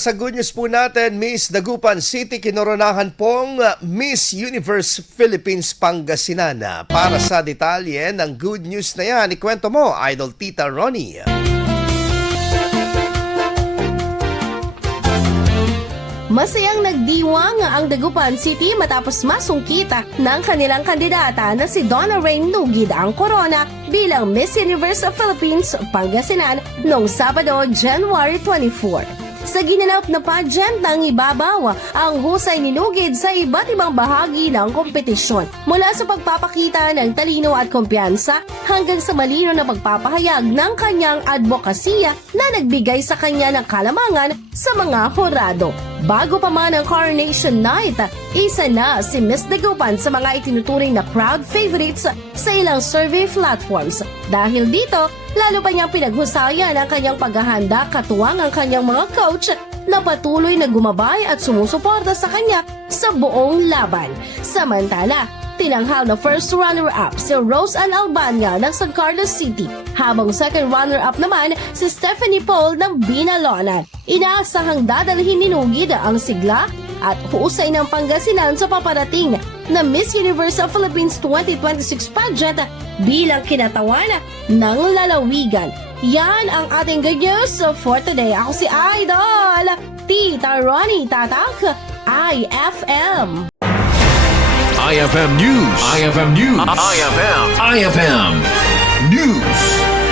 Sa good news po natin, Miss Dagupan City kinoronahan pong Miss Universe Philippines Pangasinan. Para sa detalye ng good news na yan, ikwento mo, Idol Tita Ronnie. Masayang nagdiwang ang Dagupan City matapos masungkita ng kanilang kandidata na si Donna Rain Nugid ang corona bilang Miss Universe of Philippines Pangasinan noong Sabado, January 24. Sa ginanap na pageant nang ibabaw ang husay ni Nugid sa iba't ibang bahagi ng kompetisyon. Mula sa pagpapakita ng talino at kumpiyansa hanggang sa malino na pagpapahayag ng kanyang advokasya na nagbigay sa kanya ng kalamangan sa mga horado. Bago pa man ang Coronation Night, isa na si Miss Dagupan sa mga itinuturing na crowd favorites sa ilang survey platforms. Dahil dito, lalo pa niyang pinaghusayan ang kanyang paghahanda katuwang ang kanyang mga coach na patuloy na gumabay at sumusuporta sa kanya sa buong laban. Samantala, tinanghal na first runner-up si Rose Ann Albania ng San Carlos City, habang second runner-up naman si Stephanie Paul ng Binalonan. Inaasahang dadalhin ni Nugid ang sigla at husay ng Pangasinan sa paparating na Miss Universe of Philippines 2026 pageant bilang kinatawan ng lalawigan. Yan ang ating good news for today. Ako si Idol Tita Ronnie Tatak, IFM. IFM News. IFM News. IFM News.